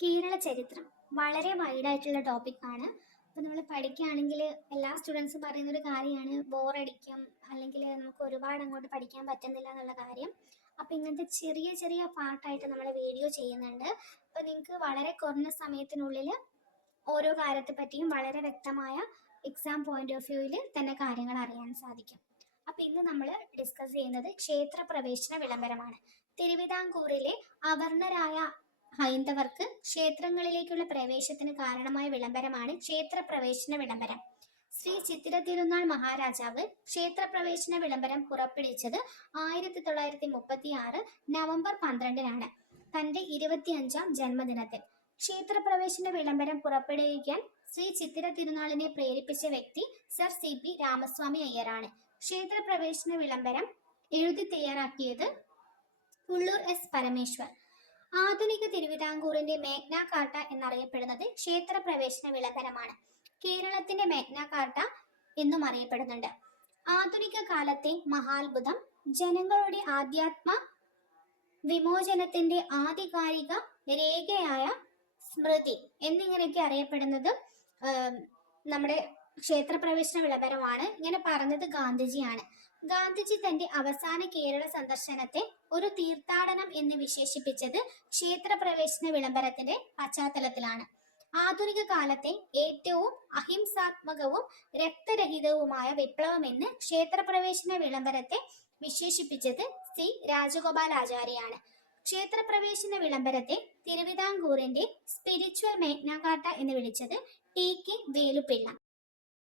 കേരള ചരിത്രം വളരെ വൈഡായിട്ടുള്ള ടോപ്പിക്കാണ്. അപ്പോൾ നമ്മൾ പഠിക്കുകയാണെങ്കിൽ എല്ലാ സ്റ്റുഡൻസും പറയുന്നൊരു കാര്യമാണ് ബോറടിക്കും, അല്ലെങ്കിൽ നമുക്ക് ഒരുപാട് അങ്ങോട്ട് പഠിക്കാൻ പറ്റുന്നില്ല എന്നുള്ള കാര്യം. അപ്പോൾ ഇങ്ങനത്തെ ചെറിയ ചെറിയ പാർട്ടായിട്ട് നമ്മൾ വീഡിയോ ചെയ്യുന്നുണ്ട്. അപ്പോൾ നിങ്ങൾക്ക് വളരെ കുറഞ്ഞ സമയത്തിനുള്ളിൽ ഓരോ കാര്യത്തെ പറ്റിയും വളരെ വ്യക്തമായ എക്സാം പോയിന്റ് ഓഫ് വ്യൂവിൽ തന്നെ കാര്യങ്ങൾ അറിയാൻ സാധിക്കും. അപ്പോൾ ഇന്ന് നമ്മൾ ഡിസ്കസ് ചെയ്യുന്നത് ക്ഷേത്ര പ്രവേശന വിളംബരമാണ്. തിരുവിതാംകൂറിലെ അവർണരായ ഹൈന്ദവർക്ക് ക്ഷേത്രങ്ങളിലേക്കുള്ള പ്രവേശത്തിന് കാരണമായ വിളംബരമാണ് ക്ഷേത്രപ്രവേശന വിളംബരം. ശ്രീ ചിത്തിര തിരുനാൾ മഹാരാജാവ് ക്ഷേത്രപ്രവേശന വിളംബരം പുറപ്പെടുവിച്ചത് 1936 നവംബർ 12-നാണ്, തന്റെ 25ാം ജന്മദിനത്തിൽ. ക്ഷേത്രപ്രവേശന വിളംബരം പുറപ്പെടുവിക്കാൻ ശ്രീ ചിത്തിര തിരുനാളിനെ പ്രേരിപ്പിച്ച വ്യക്തി സർ CP രാമസ്വാമി അയ്യരാണ്. ക്ഷേത്രപ്രവേശന വിളംബരം എഴുതി തയ്യാറാക്കിയത് ഉള്ളൂർ S പരമേശ്വർ. ആധുനിക തിരുവിതാംകൂറിന്റെ മേഗ്ന കാർട്ട എന്നറിയപ്പെടുന്നത് ക്ഷേത്രപ്രവേശന വിളംബരമാണ്. കേരളത്തിന്റെ മേഗ്ന കാർട്ട എന്നും അറിയപ്പെടുന്നുണ്ട്. ആധുനിക കാലത്തെ മഹാത്ഭുതം, ജനങ്ങളുടെ ആധ്യാത്മ വിമോചനത്തിന്റെ ആധികാരിക രേഖയായ സ്മൃതി എന്നിങ്ങനെയൊക്കെ അറിയപ്പെടുന്നത് നമ്മുടെ ക്ഷേത്രപ്രവേശന വിളംബരമാണ്. ഇങ്ങനെ പറഞ്ഞത് ഗാന്ധിജിയാണ്. ഗാന്ധിജി തന്റെ അവസാന കേരള സന്ദർശനത്തെ ഒരു തീർത്ഥാടനം എന്ന് വിശേഷിപ്പിച്ചത് ക്ഷേത്രപ്രവേശന വിളംബരത്തിന്റെ പശ്ചാത്തലത്തിലാണ്. ആധുനിക കാലത്തെ ഏറ്റവും അഹിംസാത്മകവും രക്തരഹിതവുമായ വിപ്ലവമെന്ന് ക്ഷേത്രപ്രവേശന വിളംബരത്തെ വിശേഷിപ്പിച്ചത് C രാജഗോപാലാചാരിയാണ്. ക്ഷേത്രപ്രവേശന വിളംബരത്തെ തിരുവിതാംകൂറിന്റെ സ്പിരിച്വൽ മേഗ്ന കാർട്ട എന്ന് വിളിച്ചത് TK വേലുപ്പിള്ള.